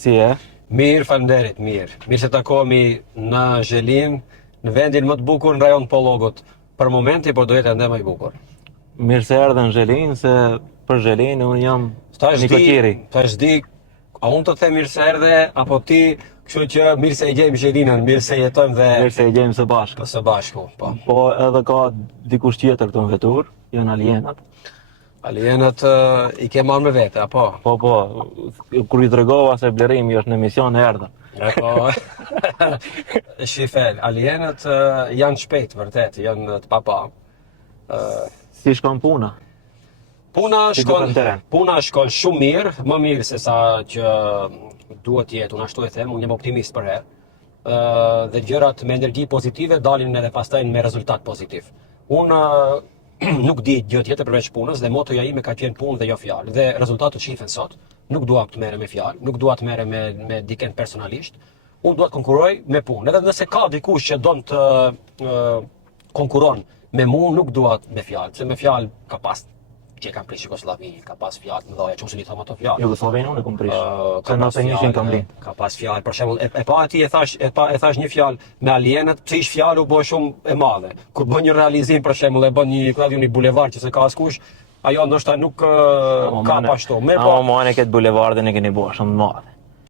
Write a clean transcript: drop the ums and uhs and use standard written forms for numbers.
Si e? Mirë, faleminderit, mirë. Mirë se takohemi në Zhelin, në vendin më të bukur në rajon Pollogut. Për momenti, por do jetë ende më i bukur. Mirë se erdhe në Zhelin, se për Zhelin unë jam një koqiri. Tash di, a unë të them mirë se erdhe, apo ti, kështu që mirë se i gjejmë Zhelinën, mirë se jetojmë dhe Mirë se i gjejmë së bashku. së bashku, po. Po edhe ka dikush tjetër këtu në vetur, janë alienat. Alienët i ke marrë me vete, apo? Po, kur i tregova se Blerimi është në emision erdha. Po, shifel, alienët janë shpejt, vërtet, janë të papa. Si shkon puna? Puna Si duket në teren? shkon shumë mirë, më mirë se sa që duhet jetë, unë ashtu e them, unë jam optimist për herë. Dhe gjërat me energji pozitive dalin edhe pastaj me rezultat pozitiv. Unë nuk di gjë tjetër përveç punës dhe motoja ime ka qenë punë dhe jo fjalë. Dhe rezultatet shihen sot. Nuk dua të merrem me fjalë, nuk dua të merrem me dikën personalisht. Unë dua të konkurroj me punë. Edhe nëse ka dikush që don të konkuron me mua, nuk dua me fjalë, se me fjalë ka pas që kam prish Jugosllavi, ka pas fjalë të mëdha, çu i them ato fjalë. Jugoslavinë unë e kam prish. Ka Se 91 kam lind. Ka pas fjalë, për shembull, e pa aty e thash një fjalë me alienët, pse ish fjalë u bë shumë e madhe. Kur bën një realizim, për shembull, e bën një bulevard që se ka askush, ajo ndoshta nuk ka pa ashtu. Ama këtë bulevardin e keni bërë shumë të madhe.